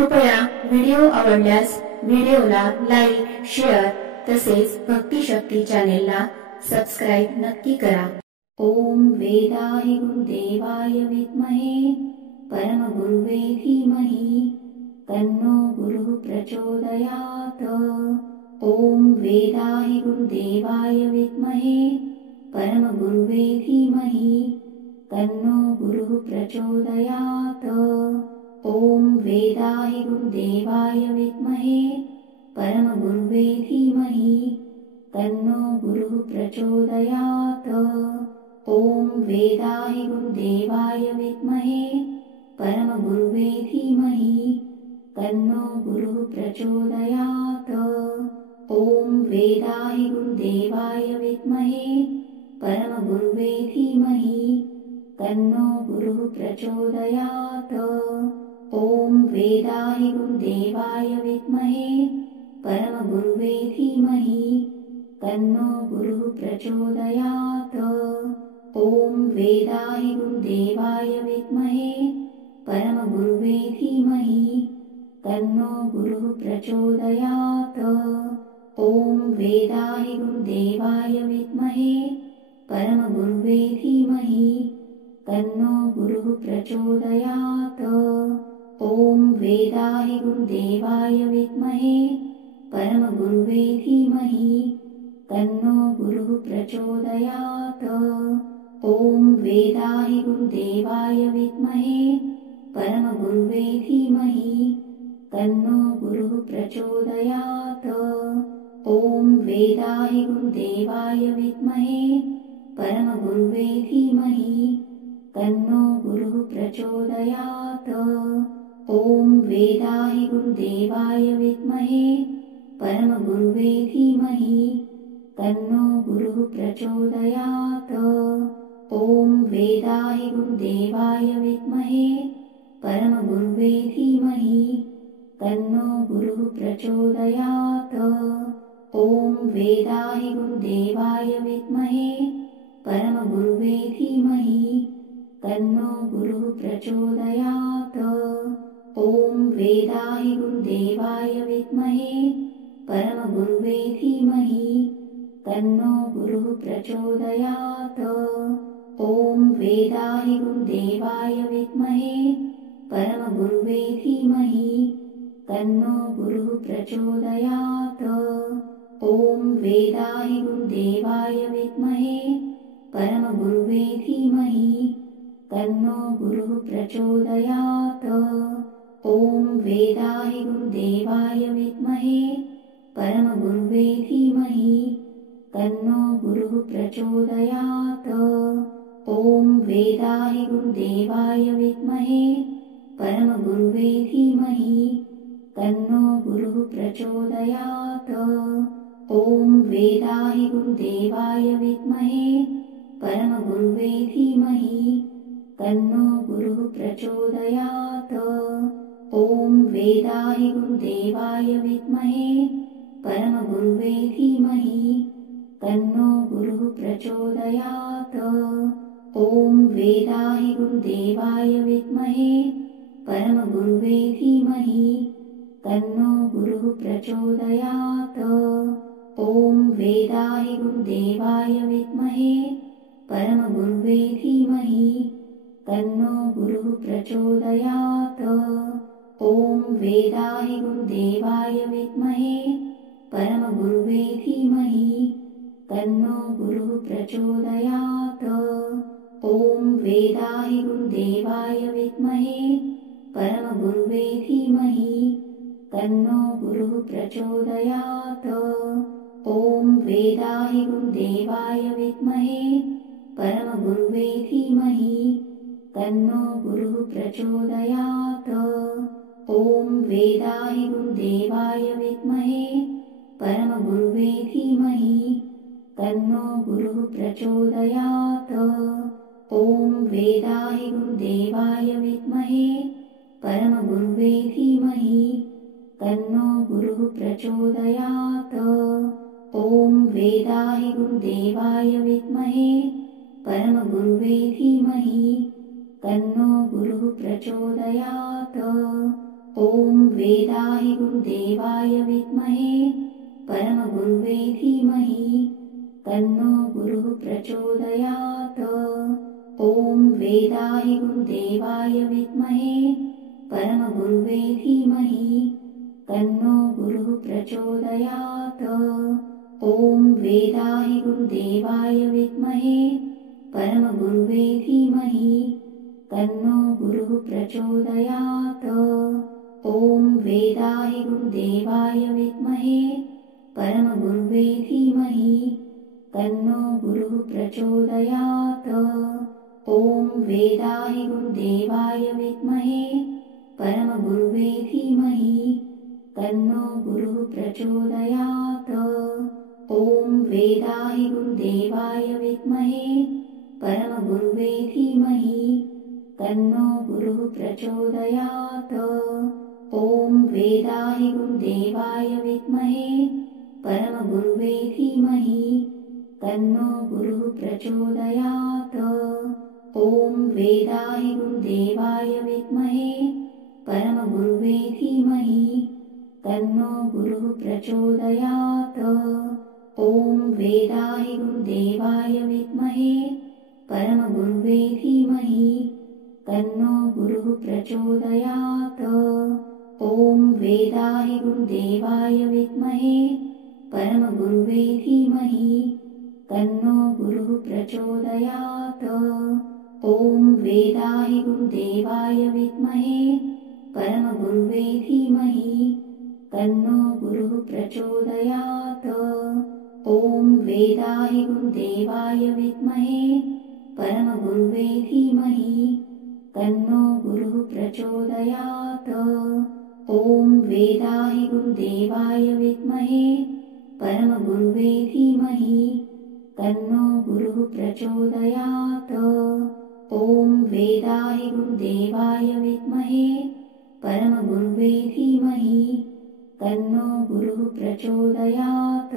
कृपया व्हिडिओ आवडल्यास व्हिडिओला लाईक, शेअर तसेच भक्तिशक्ती चॅनेलला सबस्क्राईब नक्की करा। ओम वेदाय गुरुदेवाय विद्महे परमगुरुवे धीमहि तन्नो गुरुः प्रचोदयात्। ओम वेदाय गुरुदेवाय विद्महे परमगुरुवे धीमहि तन्नो गुरुः प्रचोदयात्। ओम वेदाय गुरुदेवाय विद्महे परमगुरुवे धीमहि तन्नो गुरुः प्रचोदयात्। ओम वेदाय गुरुदेवाय विद्महे परमगुरुवे धीमहि तन्नो गुरुः प्रचोदयात्। ओम वेदाय गुरुदेवाय विद्महे परमगुरुवे धीमहि तन्नो गुरुः प्रचोदयात्। ओम वेदाय गुरुदेवाय विद्महे परमगुरुवे धीमहि तन्नो गुरुः प्रचोदयात्। ओम वेदाय गुरुदेवाय विद्महे परमगुरुवे धीमहि तन्नो गुरुः प्रचोदयात्। ओम वेदाय गुरुदेवाय विद्महे परमगुरुवे धीमहि तन्नो गुरुः प्रचोदयात्। ओम वेदाय गुरुदेवाय विद्महे परमगुरुवे धीमहि तन्नो गुरुः प्रचोदयात्। ओम वेदाय गुरुदेवाय विद्महे परमगुरुवे धीमहि तन्नो गुरुः प्रचोदयात्। ओम वेदाय गुरुदेवाय विद्महे परमगुरुवे धीमहि तन्नो गुरुः प्रचोदयात्। ओम वेदाय गुरुदेवाय विद्महे परमगुरुवे धीमहि तन्नो गुरुः प्रचोदयात्। ओम वेदाय गुरुदेवाय विद्महे परमगुरुवे धीमहि तन्नो गुरुः प्रचोदयात्। ओम वेदाय गुरुदेवाय विद्महे परमगुरुवे धीमहि तन्नो गुरुः प्रचोदयात्। ओम वेदाय गुरुदेवाय विद्महे परमगुरुवे धीमहि तन्नो गुरुः प्रचोदयात्। ओम वेदाय गुरुदेवाय विद्महे परमगुरुवे धीमहि तन्नो गुरुः प्रचोदयात्। ओम वेदाय गुरुदेवाय विद्महे परमगुरुवे धीमहि तन्नो गुरुः प्रचोदयात्। ओम वेदाय गुरुदेवाय विद्महे परमगुरुवे धीमहि तन्नो गुरुः प्रचोदयात्। ओम वेदाय गुरुदेवाय विद्महे परमगुरुवे धीमहि तन्नो गुरुः प्रचोदयात्। ओम वेदाय गुरुदेवाय विद्महे परमगुरुवे धीमहि तन्नो गुरुः प्रचोदयात्। ओम वेदाय गुरुदेवाय विद्महे परमगुरुवे धीमहि तन्नो गुरुः प्रचोदयात्। ओम वेदाय गुरुदेवाय विद्महे परमगुरुवे धीमहि तन्नो गुरुः प्रचोदयात्। ओम वेदाय गुरुदेवाय विद्महे परमगुरुवे धीमहि तन्नो गुरुः प्रचोदयात्। ओम वेदाय गुरुदेवाय विद्महे परमगुरुवे धीमहि तन्नो गुरुः प्रचोदयात्। ओम वेदाय गुरुदेवाय विद्महे परमगुरुवे धीमहि तन्नो गुरुः प्रचोदयात्। ओम वेदाय गुरुदेवाय विद्महे परमगुरुवे धीमहि तन्नो गुरुः प्रचोदयात्। ओम वेदाय गुरुदेवाय विद्महे परमगुरुवे धीमहि तन्नो गुरुः प्रचोदयात्। ओम वेदाय गुरुदेवाय विद्महे परमगुरुवे धीमहि तन्नो गुरुः प्रचोदयात्। ओम वेदाय गुरुदेवाय विद्महे परमगुरुवे धीमहि तन्नो गुरुः प्रचोदयात्। ॐ वेदाहि गुरुदेवाय विद्महे परमगुरुवे धीमहि तन्नो गुरुः प्रचोदयात्। ॐ वेदाहि गुरुदेवाय विद्महे परमगुरुवे धीमहि तन्नो गुरुः प्रचोदयात्। ॐ वेदाहि गुरुदेवाय विद्महे परमगुरुवे धीमहि तन्नो गुरुः प्रचोदयात्। ॐ वेदाहि गुरुदेवाय विद्महे परमगुरुवे धीमहि तन्नो गुरुः प्रचोदयात्। ॐ वेदाहि गुरुदेवाय विद्महे परमगुरुवे धीमहि तन्नो गुरुः प्रचोदयात्। ॐ वेदाहि गुरुदेवाय विद्महे परमगुरुवे धीमहि तन्नो गुरुः प्रचोदयात्। ॐ वेदाहि गुरुदेवाय विद्महे परमगुरुवे धीमहि तन्नो गुरुः प्रचोदयात्। ॐ वेदाहि गुरुदेवाय विद्महे परमगुरुवे धीमहि तन्नो गुरुः प्रचोदयात्। ॐ वेदाहि गुरुदेवाय विद्महे परमगुरुवे धीमहि तन्नो गुरुः प्रचोदयात्। ॐ वेदाहि गुरुदेवाय विद्महे परमगुरुवे धीमहि तन्नो गुरुः प्रचोदयात्। ॐ वेदाहि गुरुदेवाय विद्महे परमगुरुवे धीमहि तन्नो गुरुः प्रचोदयात्। ॐ वेदाहि गुरुदेवाय विद्महे परमगुरुवे धीमहि तन्नो गुरुः प्रचोदयात्। ॐ वेदाहि गुरुदेवाय विद्महे परमगुरुवे धीमहि तन्नो गुरुः प्रचोदयात्। ॐ वेदाहि गुरुदेवाय विद्महे परमगुरुवे धीमहि तन्नो गुरुः प्रचोदयात्।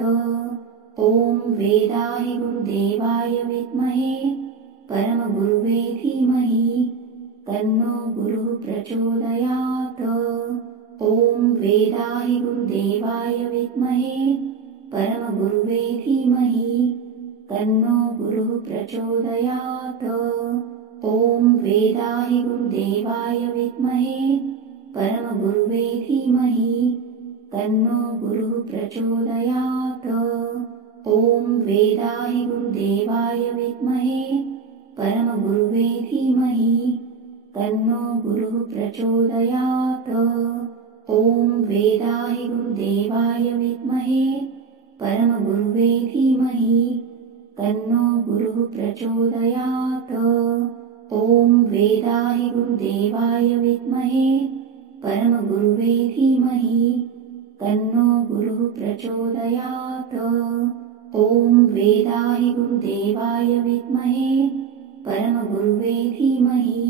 ॐ वेदाहि गुरुदेवाय विद्महे परमगुरुवे धीमहि तन्नो गुरुः प्रचोदयात्। ॐ वेदाहि गुरुदेवाय विद्महे परमगुरुवे धीमहि तन्नो गुरुः प्रचोदयात्। ॐ वेदाहि गुरुदेवाय विद्महे परमगुरुवे धीमहि तन्नो गुरुः प्रचोदयात्। ॐ वेदाहि गुरुदेवाय विद्महे परमगुरुवे धीमहि तन्नो गुरुः प्रचोदयात्। ॐ वेदाहि गुरुदेवाय विद्महे परमगुरुवे धीमहि तन्नो गुरुः प्रचोदयात्। ॐ वेदाहि गुरुदेवाय विद्महे परमगुरुवे धीमहि तन्नो गुरुः प्रचोदयात्। ॐ वेदाहि गुरुदेवाय विद्महे परमगुरुवे धीमहि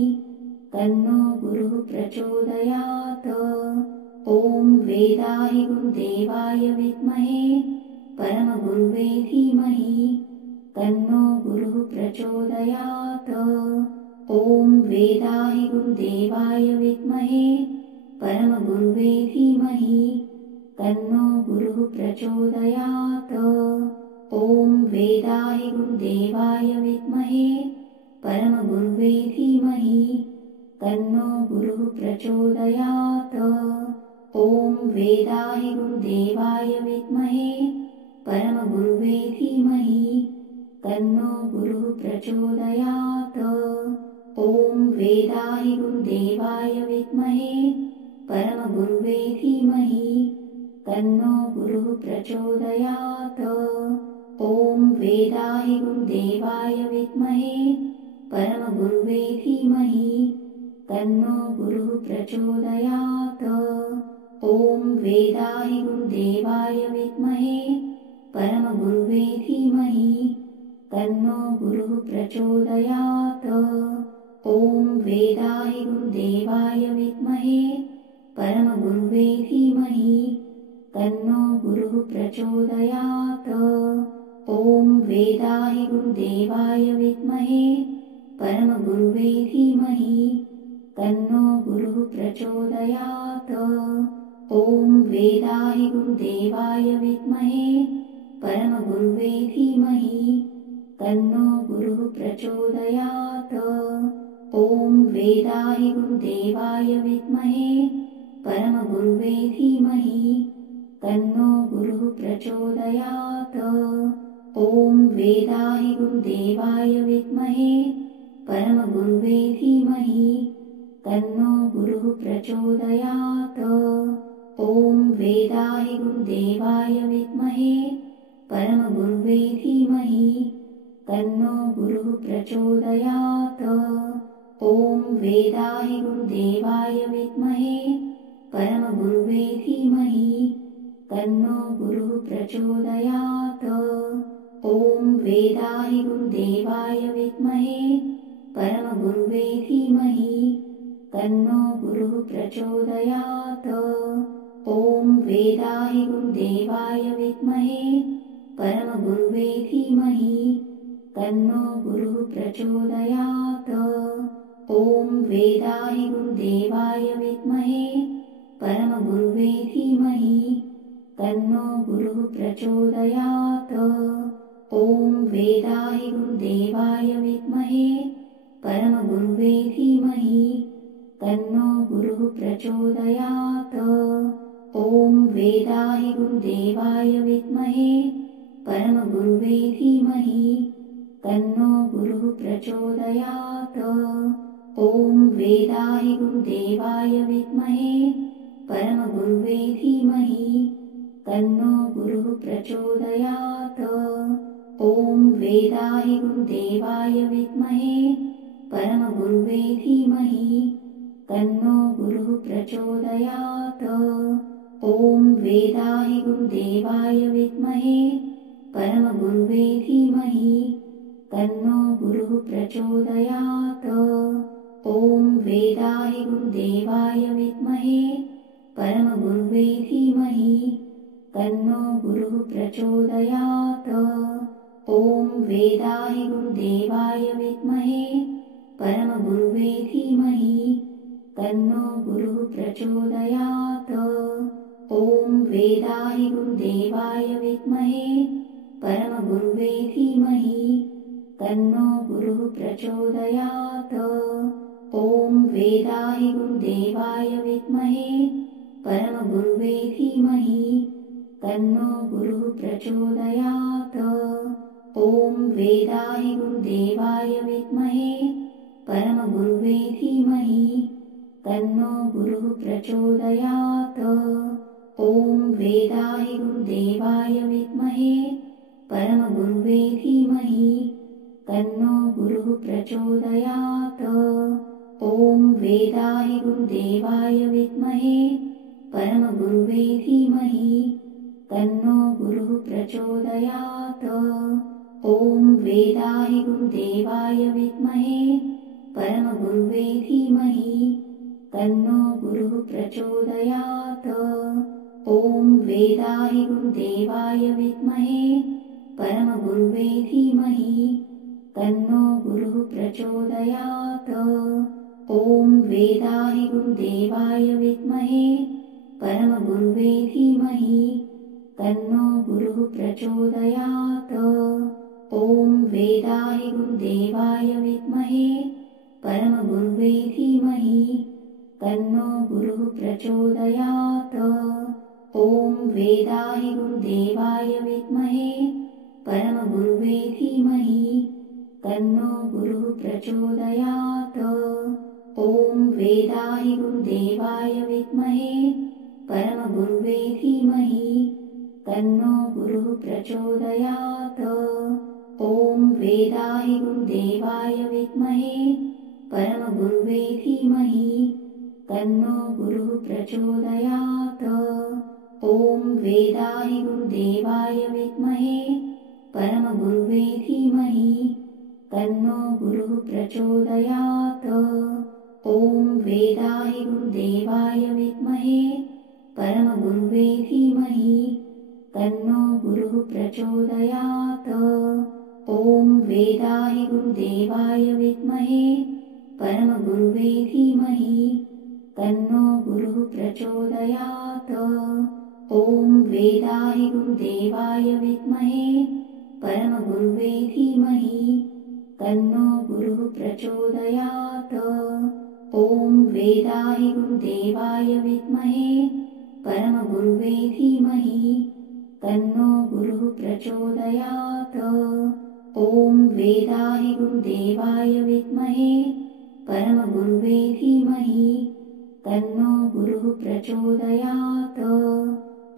तन्नो गुरुः प्रचोदयात्। ॐ वेदाहि गुरुदेवाय विद्महे परमगुरुवे धीमहि तन्नो गुरुः प्रचोदयात्। ॐ वेदाहि गुरुदेवाय विद्महे परमगुरुवे धीमहि तन्नो गुरुः प्रचोदयात्। ॐ वेदाहि गुरुदेवाय विद्महे परमगुरुवे धीमहि तन्नो गुरुः प्रचोदयात्। ॐ वेदाहि गुरुदेवाय विद्महे परमगुरुवे धीमहि तन्नो गुरुः प्रचोदयात्। ॐ वेदाहि गुरुदेवाय विद्महे परमगुरुवे धीमहि तन्नो गुरुः प्रचोदयात्। ॐ वेदाहि गुरुदेवाय विद्महे परमगुरुवे धीमहि तन्नो गुरुः प्रचोदयात्। ॐ वेदाहि गुरुदेवाय विद्महे परमगुरुवे धीमहि तन्नो गुरुः प्रचोदयात्। ॐ वेदाहि गुरुदेवाय विद्महे परमगुरुवे धीमहि तन्नो गुरुः प्रचोदयात्। ॐ वेदाहि गुरुदेवाय विद्महे परमगुरुवे धीमहि तन्नो गुरुः प्रचोदयात्। ॐ वेदाहि गुरुदेवाय विद्महे परमगुरुवे धीमहि तन्नो गुरुः प्रचोदयात्। ॐ वेदाहि गुरुदेवाय विद्महे परमगुरुवे धीमहि तन्नो गुरुः प्रचोदयात्। ॐ वेदाहि गुरुदेवाय विद्महे परमगुरुवे धीमहि तन्नो गुरुः प्रचोदयात्। ॐ वेदाहि गुरुदेवाय विद्महे परमगुरुवे धीमहि तन्नो गुरुः प्रचोदयात्। ॐ वेदाहि गुरुदेवाय विद्महे परमगुरुवे धीमहि तन्नो गुरुः प्रचोदयात्। ॐ वेदाहि गुरुदेवाय विद्महे परमगुरुवे धीमहि तन्नो गुरुः प्रचोदयात्। ॐ वेदाहि गुरुदेवाय विद्महे परमगुरुवे धीमहि तन्नो गुरुः प्रचोदयात्। ॐ वेदाहि गुरुदेवाय विद्महे परमगुरुवे धीमहि तन्नो गुरुः प्रचोदयात्। ॐ वेदाहि गुरुदेवाय विद्महे परमगुरुवे धीमहि तन्नो गुरुः प्रचोदयात्। ॐ वेदाहि गुरुदेवाय विद्महे परमगुरुवे धीमहि तन्नो गुरुः प्रचोदयात्। ॐ वेदाहि गुरुदेवाय विद्महे परमगुरुवे धीमहि तन्नो गुरुः प्रचोदयात्। ॐ वेदाहि गुरुदेवाय विद्महे परमगुरुवे धीमहि तन्नो गुरुः प्रचोदयात्। ॐ वेदाहि गुरुदेवाय विद्महे परमगुरुवे धीमहि तन्नो गुरुः प्रचोदयात्। ॐ वेदाहि गुरुदेवाय विद्महे परमगुरुवे धीमहि तन्नो गुरुः प्रचोदयात्। ॐ वेदाहि गुरुदेवाय विद्महे परमगुरुवे धीमहि तन्नो गुरुः प्रचोदयात्। ॐ वेदाहि गुरुदेवाय विद्महे परमगुरुवे धीमहि तन्नो गुरुः प्रचोदयात्। ॐ वेदाहि गुरुदेवाय विद्महे परमगुरुवे धीमहि तन्नो गुरुः प्रचोदयात्। ॐ वेदाहि गुरुदेवाय विद्महे परमगुरुवे धीमहि तन्नो गुरुः प्रचोदयात्। ॐ वेदाहि गुरुदेवाय विद्महे परमगुरुवे धीमहि तन्नो गुरुः प्रचोदयात्। ॐ वेदाहि गुरुदेवाय विद्महे परमगुरुवे धीमहि तन्नो गुरुः प्रचोदयात्। ॐ वेदाहि गुरुदेवाय विद्महे परमगुरुवे धीमहि तन्नो गुरुः प्रचोदयात्। ॐ वेदाहि गुरुदेवाय विद्महे परमगुरुवे धीमहि तन्नो गुरुः प्रचोदयात्। ॐ वेदाहि गुरुदेवाय विद्महे परमगुरुवे धीमहि तन्नो गुरुः प्रचोदयात्। ॐ वेदाहि गुरुदेवाय विद्महे परमगुरुवे धीमहि तन्नो गुरुः प्रचोदयात्। ॐ वेदाहि गुरुदेवाय विद्महे परमगुरुवे धीमहि तन्नो गुरुः प्रचोदयात्। ॐ वेदाहि गुरुदेवाय विद्महे परमगुरुवे धीमहि तन्नो गुरुः प्रचोदयात्। ॐ वेदाहि गुरुदेवाय विद्महे परमगुरुवे धीमहि तन्नो गुरुः प्रचोदयात्। ॐ वेदाहि गुरुदेवाय विद्महे परमगुरुवे धीमहि तन्नो गुरुः प्रचोदयात्। ॐ वेदाहि गुरुदेवाय विद्महे परमगुरुवे धीमहि तन्नो गुरुः प्रचोदयात्। ॐ वेदाहि गुरुदेवाय विद्महे परमगुरुवे धीमहि तन्नो गुरुः प्रचोदयात्। ॐ वेदाहि गुरुदेवाय विद्महे परमगुरुवे धीमहि तन्नो गुरुः प्रचोदयात्। ॐ वेदाहि गुरुदेवाय विद्महे परमगुरुवे धीमहि तन्नो गुरुः प्रचोदयात्। ॐ वेदाहि गुरुदेवाय विद्महे परमगुरुवे धीमहि तन्नो गुरुः प्रचोदयात्।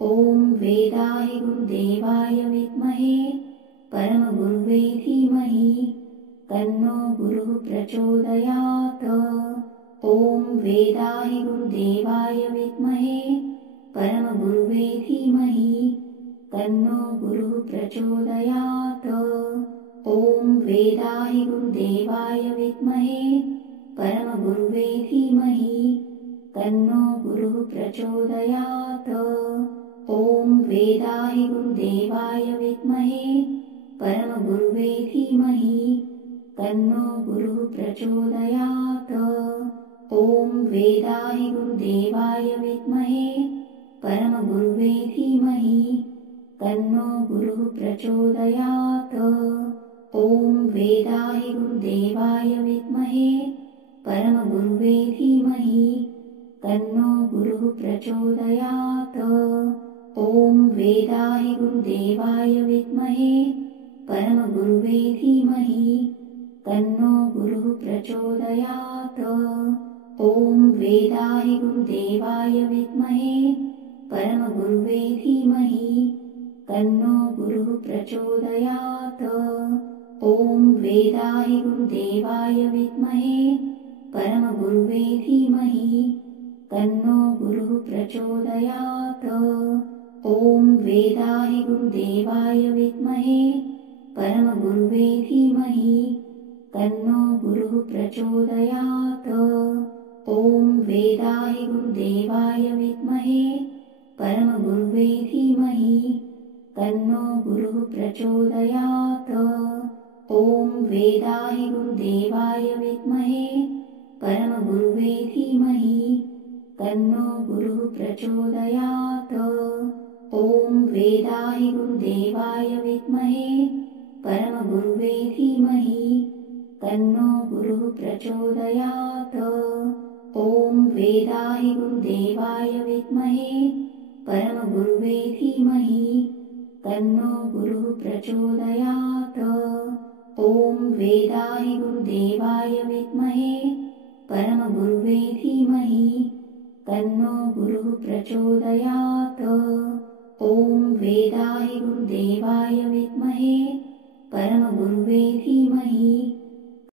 ॐ वेदाहि गुरुदेवाय विद्महे परमगुरुवे धीमहि तन्नो गुरुः प्रचोदयात्। ॐ वेदाहि गुरुदेवाय विद्महे परमगुरुवे धीमहि तन्नो गुरुः प्रचोदयात्। ॐ वेदाहि गुरुदेवाय विद्महे परमगुरुवे धीमहि तन्नो गुरुः प्रचोदयात्। ॐ वेदाहि गुरुदेवाय विद्महे परमगुरुवे धीमहि तन्नो गुरुः प्रचोदयात्। ॐ वेदाहि गुरुदेवाय विद्महे परमगुरुवे धीमहि तन्नो गुरुः प्रचोदयात्। ॐ वेदाहि गुरुदेवाय विद्महे परमगुरुवे धीमहि तन्नो गुरुः प्रचोदयात्। ॐ वेदाहि गुरुदेवाय विद्महे परमगुरुवे धीमहि तन्नो गुरुः प्रचोदयात्। ॐ वेदाहि गुरुदेवाय विद्महे परमगुरुवे धीमहि तन्नो गुरुः प्रचोदयात्। ॐ वेदाहि गुरुदेवाय विद्महे परमगुरुवे धीमहि तन्नो गुरुः प्रचोदयात्। ॐ वेदाहि गुरुदेवाय विद्महे परमगुरुवे धीमहि तन्नो गुरुः प्रचोदयात्। ॐ वेदाहि गुरुदेवाय विद्महे परमगुरुवे धीमहि तन्नो गुरुः प्रचोदयात्। ॐ वेदाहि गुरुदेवाय विद्महे परमगुरुवे धीमहि तन्नो गुरुः प्रचोदयात्। ॐ वेदाहि गुरुदेवाय विद्महे परमगुरुवे धीमहि तन्नो गुरुः प्रचोदयात्। ॐ वेदाहि गुरुदेवाय विद्महे परमगुरुवे धीमहि तन्नो गुरुः प्रचोदयात्। ॐ वेदाहि गुरुदेवाय विद्महे परमगुरुवे धीमहि तन्नो गुरुः प्रचोदयात्। ॐ वेदाहि गुरुदेवाय विद्महे परमगुरुवे धीमहि